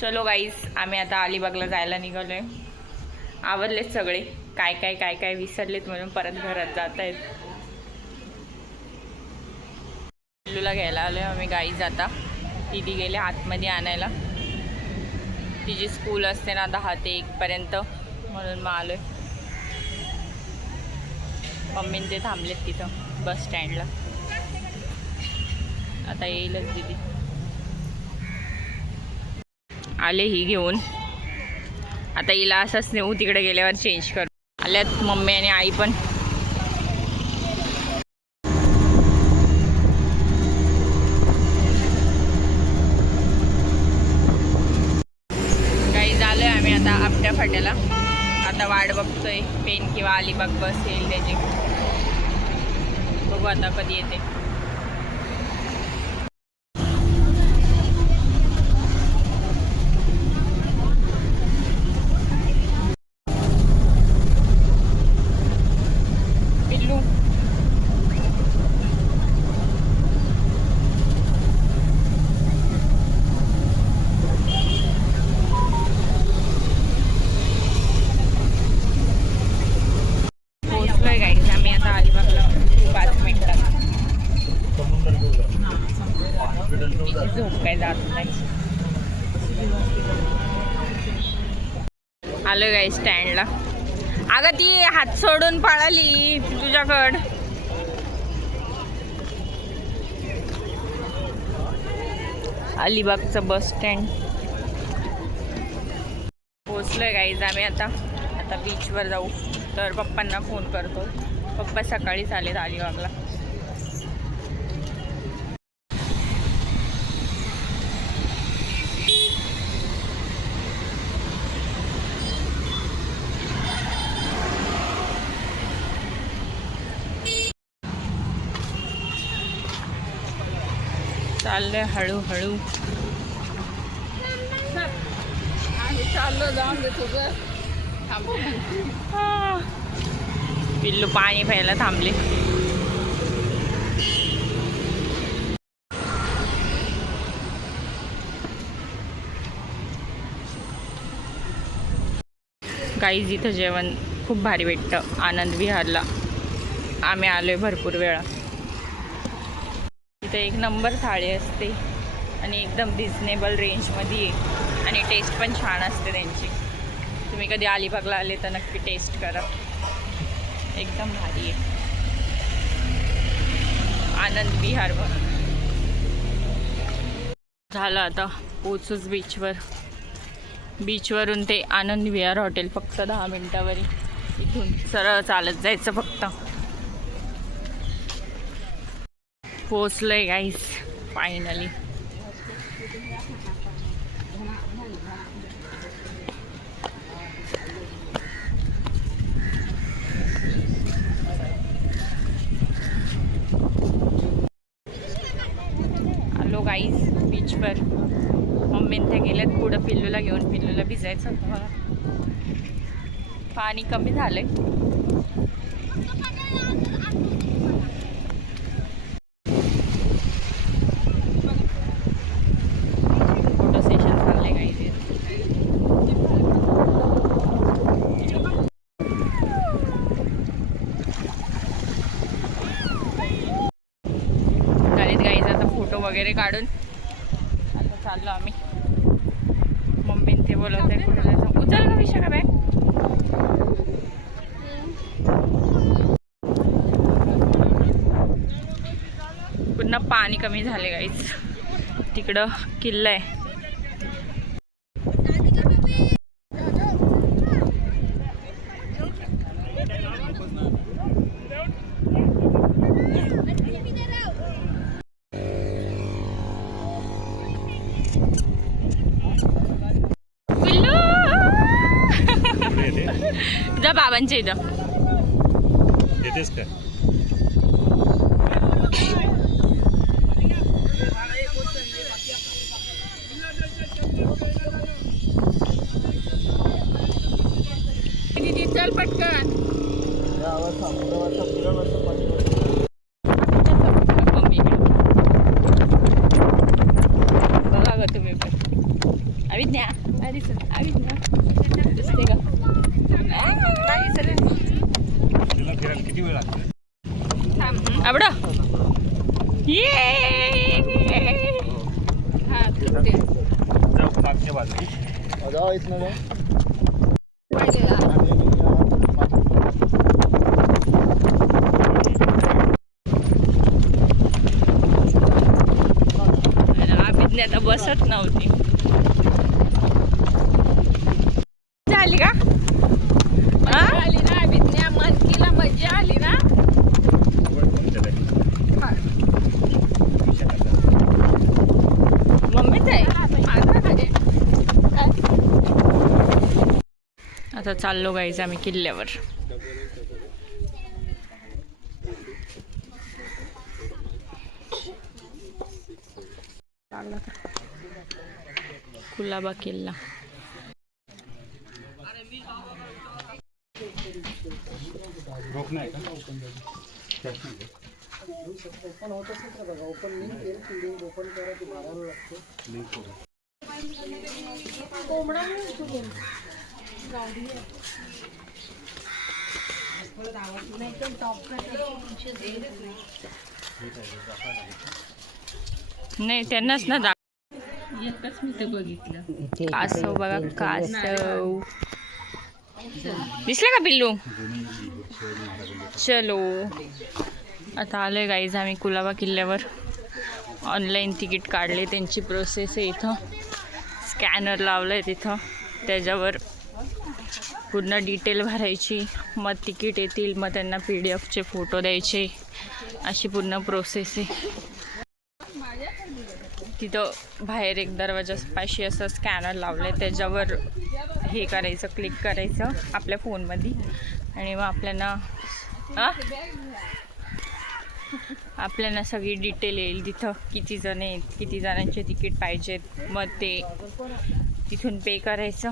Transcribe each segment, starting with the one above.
चलो गाईस, आम्ही आता अलिबागला जायला निघालोय. आवरलेत सगळे, काय काय काय काय विसरलेत म्हणून परत घरात जात आहेत. पिल्लूला घ्यायला आलोय आम्ही गाईज. आता दीदी गेले आतमध्ये आणायला. तिची स्कूल असते ना 10 ते 1 पर्यंत, म्हणून मग आलोय. मम्मीन ते थांबलेत तिथं बस स्टँडला. आता येईलच दीदी. आले ही घेऊन. आता हिला असंच नेऊ, तिकडे गेल्यावर चेंज करू. आल्यात मम्मी आणि आई पण. काही झालोय आम्ही आता आपट्या फाट्याला. आता वाट बघतोय पेन किंवा अलिबाग बस येईल त्याची. बघू आता कधी येते. झोप काय जात नाही. आलो गाई स्टँडला. अगं ती हात सोडून पळाली तुझ्याकड. अलिबागचं बस स्टँड पोचलोय गाईज आम्ही. आता बीचवर जाऊ. तर पप्पांना फोन करतो. पप्पा सकाळीच आलेत अलिबागला. चाललंय हळूहळू. पिल्लू पाणी प्यायला थांबले. गाईज इथं जेवण खूप भारी भेटतं आनंद विहारला. आम्ही आलोय भरपूर वेळा. इथं एक नंबर थाळी असते आणि एकदम रिजनेबल रेंजमध्ये आहे आणि टेस्ट पण छान असते त्यांची. तुम्ही कधी अलिबागला आले तर नक्की टेस्ट करा. एकदम भारी आहे. आनंद विहार झालं. आता पोचूच बीचवर. बीचवरून ते आनंद विहार हॉटेल फक्त 10 मिनिटावर. इथून सरळ चालत जायचं फक्त. पोचलोय गाईस फायनली. आलो गाईस बीचवर. मम्मीन ते गेल्यात पुढं पिल्लूला घेऊन. पिल्लूला भिजायचं होतं मला. पाणी कमी झालंय. वगैरे काढून आता चाललो आम्ही. मम्मी ते बोलवते कुठे जायचं. उचल का विषय का बॅग. पुन्हा पाणी कमी झाले गाईच. तिकडं किल्ला आहे. जा बाबांच्या इथं. येतेस काय? चल पटकन. बघा ग तुम्ही पण. अविज्ञा जाऊ मागच्या बाजूने. जाऊ इथनं जाऊ. अभिज्ञा आता बसत नव्हती. झाली का? आली ना अभिज्ञा, मनकीला मजा आली ना. मम्मीच आहे. आता चाललो गाईज आम्ही किल्ल्यावर. कुलाबा किल्ला. रोख नाही का? नाही त्यांनाच ना दा. एकच मी ते बघितलं. कासव बघा, कासव दिसलं का पिल्लू? चलो आता आलोय गाईज आम्ही कुलाबा किल्ल्यावर. ऑनलाईन तिकीट काढले, त्यांची प्रोसेस आहे इथं. स्कॅनर लावलं आहे तिथं, त्याच्यावर पूर्ण डिटेल भरायची, मग तिकीट येतील, मग त्यांना PDF फोटो द्यायचे, अशी पूर्ण प्रोसेस आहे. तिथं बाहेर एक दरवाजापाशी असं स्कॅनर लावलं आहे, त्याच्यावर हे करायचं, क्लिक करायचं आपल्या फोनमध्ये आणि मग आपल्याला सगळी डिटेल येईल तिथं, किती जण आहेत, किती जणांचे तिकीट पाहिजेत, मग ते तिथून पे करायचं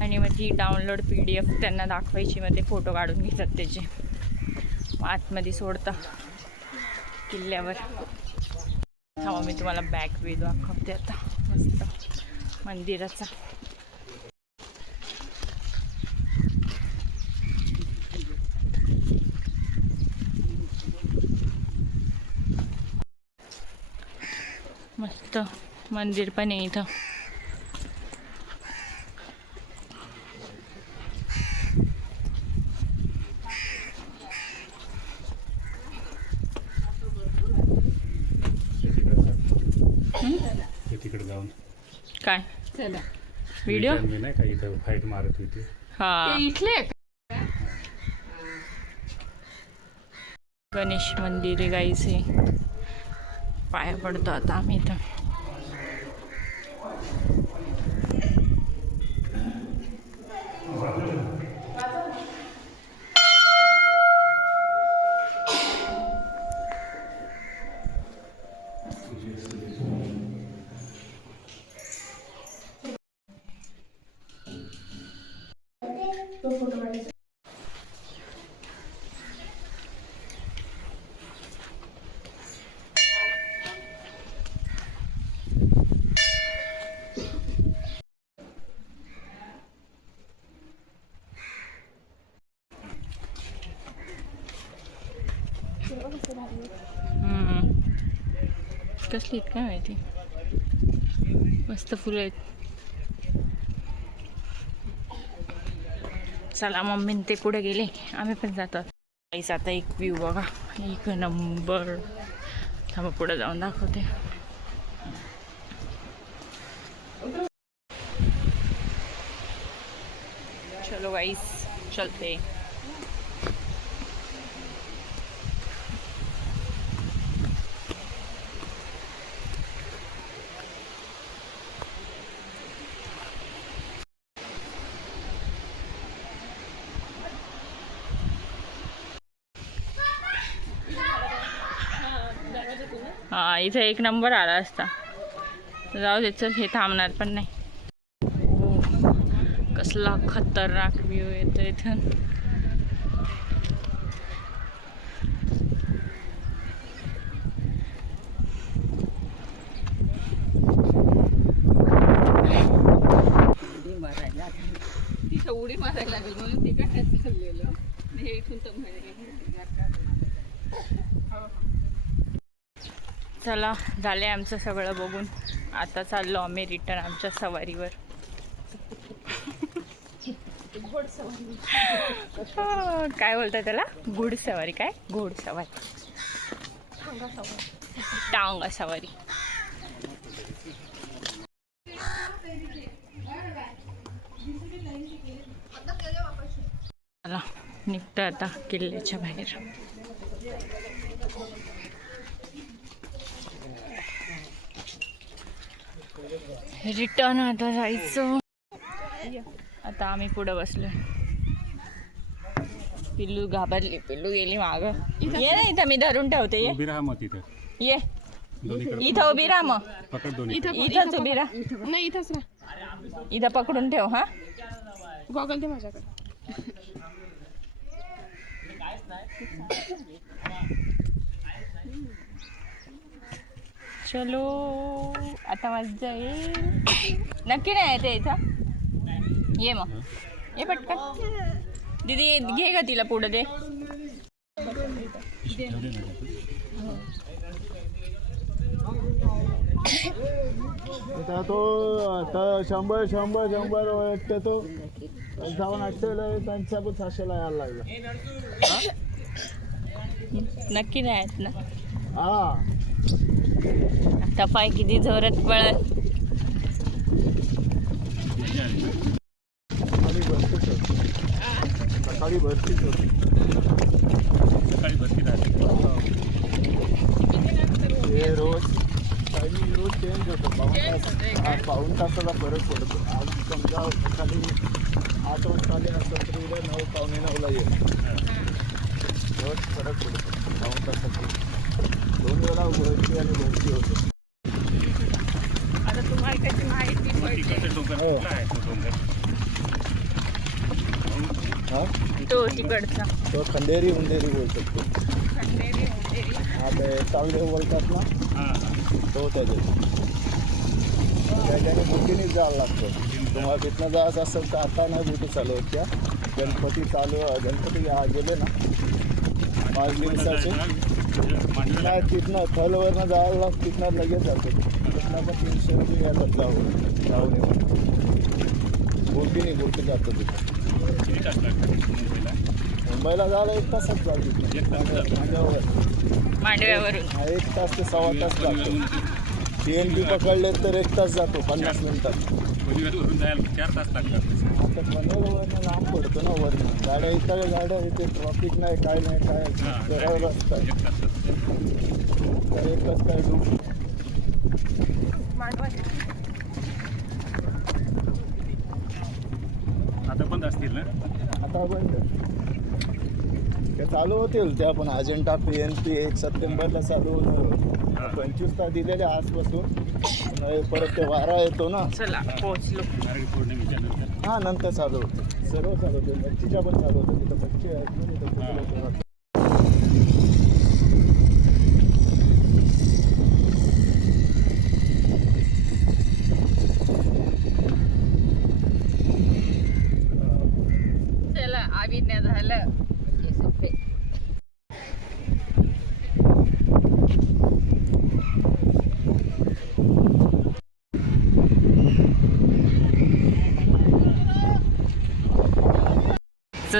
आणि मग ती डाउनलोड PDF त्यांना दाखवायची, मग ते फोटो काढून घेतात त्याचे, आतमध्ये सोडता किल्ल्यावर. थांबा मी तुम्हाला बॅक व्ह्यू दाखवते आता मस्त मंदिराचा. मस्त मंदिर पण आहे इथं. तिकडे जाऊन काय चला. व्हिडिओ मी नाही का इथं फाईट मारत होती. हा, इथले गणेश मंदिर आहे गाईचे. पाया पडतो आता आम्ही इथं. कसली आहेत काय माहिती, मस्त फुलं आहेत. चला मम्मी ते कुठे गेले, आम्ही पण जातो. आता एक व्ह्यू बघा, एक नंबर. थांबा पुढे जाऊन दाखवते. चलो गाइस चलते. हा इथे एक नंबर आला असता. जाऊ दे चल, हे थांबणार पण नाही. कसला खतरनाक व्ह्यू येतो इथून. तिथं उडी मारायला लागेल म्हणून तिकडे चाललेलं. हे इथून तर चला झाले आमचं सगळं बघून. आता चाललो आम्ही रिटर्न आमच्या सवारीवर. काय बोलतात त्याला? घोडसवारी. काय घोडसवारी? टांगा सवारी. चला निघतो आता किल्ल्याच्या बाहेर. रिटर्न आता जायचं. आता आम्ही पुढं बसलोय. पिल्लू घाबरली. पिल्लू गेली माग. ये ना इथं मी धरून ठेवते. ये उभी राहा मग तिथे. ये दोन्हीकडे इथं उभी राहा मग. पकड दोन्ही. इथंच उभी राहा. नाही इथंच ना. इथं पकडून ठेव. हा गॉगल दे माझ्याकडे. चलो आता मजा येईल. नक्की नाही येते इथं. ये मग ये पटकन. दीदी घे का तिला पुढं दे. आता तो आता 100 वाटतं तो 800ला 600ला यायला लागला. नक्की नाही आहेत ना. हा आता पाय किती जोरात पळत. सकाळी भरतीच होती. सकाळी भरती राहते. हे रोज टायमिंग रोज चेंज होतं. पाऊण तासाचा फरक पडतो. आज समजा सकाळी 8 वाजता आले नसेल तर उद्या 9 पावणे 9ला येईल. रोज फरक पडतो पाऊण तासाचा. 2 वेळा भरती आणि भरती होते. आता तुम्हाला त्याची माहिती तिकडचे डोंगर कुठला आहे तो डोंगर? हा तो तिकडचा तो खंडेरी उंदेरी बोलू शकतो. खंडेरी उंदेरी. आता चांगले बोलतात ना हां हां. तो त्याच्याने बुटीनेच जायला लागतं. तुम्हाला तिथनं जायचं असेल तर आता नाही बुटी चालू होत्या. गणपती गेले ना पाच दिवसाचे नाही तिथनं थलवरनं जायला लागतं. तिथनं लगेच जातो. तिथनं पण 300 रुपये घ्यायला जाऊन येऊन बोटी जातो. तिथं किती तास लागतात मुंबईला? मुंबईला जायला 1 तासच जातो. 1 तास लागतो. माझ्यावर मांडव्यावरून. 1 तास ते 1.25 तास लागतो. TNB पकडले तर 1 तास जातो 50 मिनिटात. पनवेलवरून जायला 4 तास लागतात. आता पनवेलवरनं लांब पडतो ना वरनं. गाड्या इथे ट्रॉफिक नाही काय नाही काय करावं रस्ता 1 तास. तर 1 तास काय डूब. आता बंद असतील ना? आता बंद ते चालू होतील. त्या पण अजेंडा PNP 1 सप्टेंबरला चालू होणार. 25 तास दिलेले आजपासून. परत ते वारा येतो ना. चला पोहोचलो. नारळी पौर्णिमेच्या नंतर. हां नंतर चालू होतं. सर्व चालू होतं. मच्छीच्या पण चालू होतं. तिथं मच्छी आहेत ना तिथं खूप लोकं. चला अभिज्ञा झालं.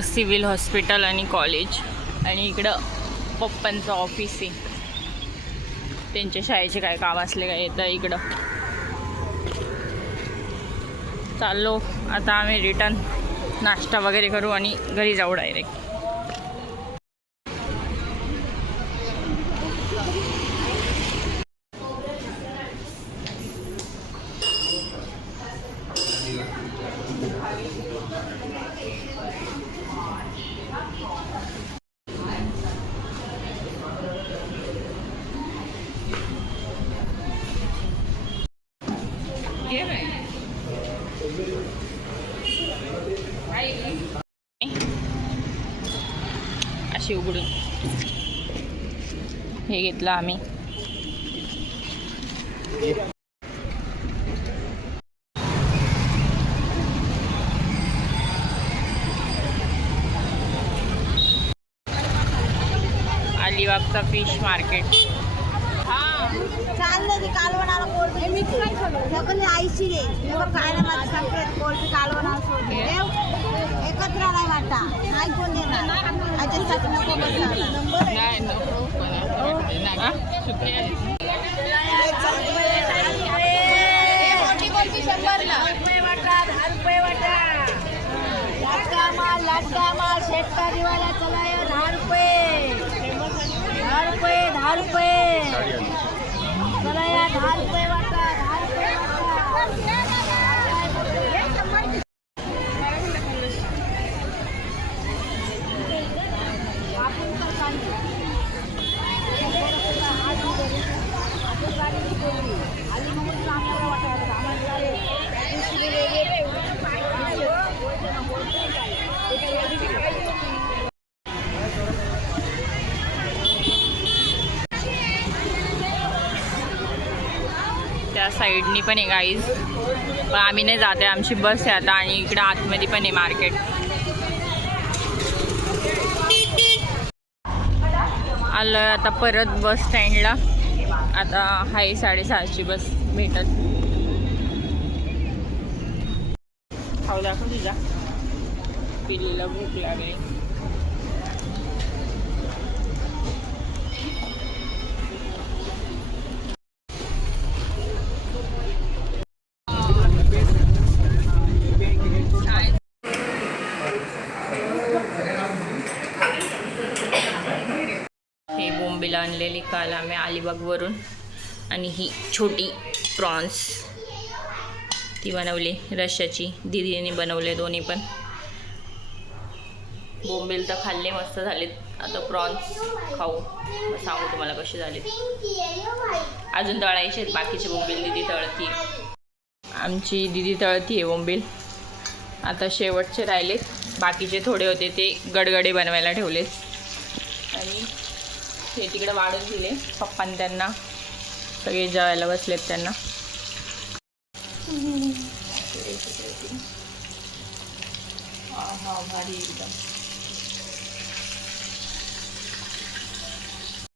सिव्हिल हॉस्पिटल आणि कॉलेज आणि इकडं पप्पांचं ऑफिस आहे. त्यांच्या शाळेचे काय काम असले काय येतं इकडं. चाललो आता आम्ही रिटर्न. नाश्ता वगैरे करू आणि घरी जाऊ डायरेक्ट. अशी उघडून हे घेतलं आम्ही. अलिबागचा फिश मार्केट. हा चाललं ती कालवणाला कोळपी मी सगळी आईशी रे काय नाही माझी सांगते कोळपी कालवणाला सोडली एकत्र नाही वाटा नाही कोण देणार अजिंठाची नको बसायला नाही नको पण असं वाटतंय ना गं. सुकी आहे. मोठी कोळपी 100ला 10 रुपये वाटा 10 रुपये वाटा लाटका माल शेतकरीवाला चला 10 रुपये 10 रुपये 10 रुपये चला 10 रुपये वाटा 10 रुपये वाटा त्या साईडनी पण आहे गाईज, पण आम्ही नाही जाते, आमची बस आहे आता. आणि इकडं आतमध्ये पण आहे मार्केट. आलं आता परत बस स्टँडला. आता आहे 6:30ची बस भेटत. खाऊ दाखव तुझा पिल्लीला भूक लागली. हे बोंबीला आणलेली काल आम्ही अलिबागवरून. आणि ही छोटी प्रॉन्स ती बनवली रश्श्याची, दीदीने बनवले दोन्ही पण. बोंबील तर खाल्ले, मस्त झालेत. आता प्रॉन्स खाऊ, मग सांगू तुम्हाला कसे झालेत. अजून तळायचे आहेत बाकीचे बोंबील, दीदी तळती. आमची दीदी तळती आहे बोंबील. आता शेवटचे राहिलेत, बाकीचे थोडे होते ते गडगडे बनवायला ठेवलेत. आणि हे तिकडे वाढून दिले पप्पांनी त्यांना. सगळे जेवायला बसलेत त्यांना. हा भारी एकदम.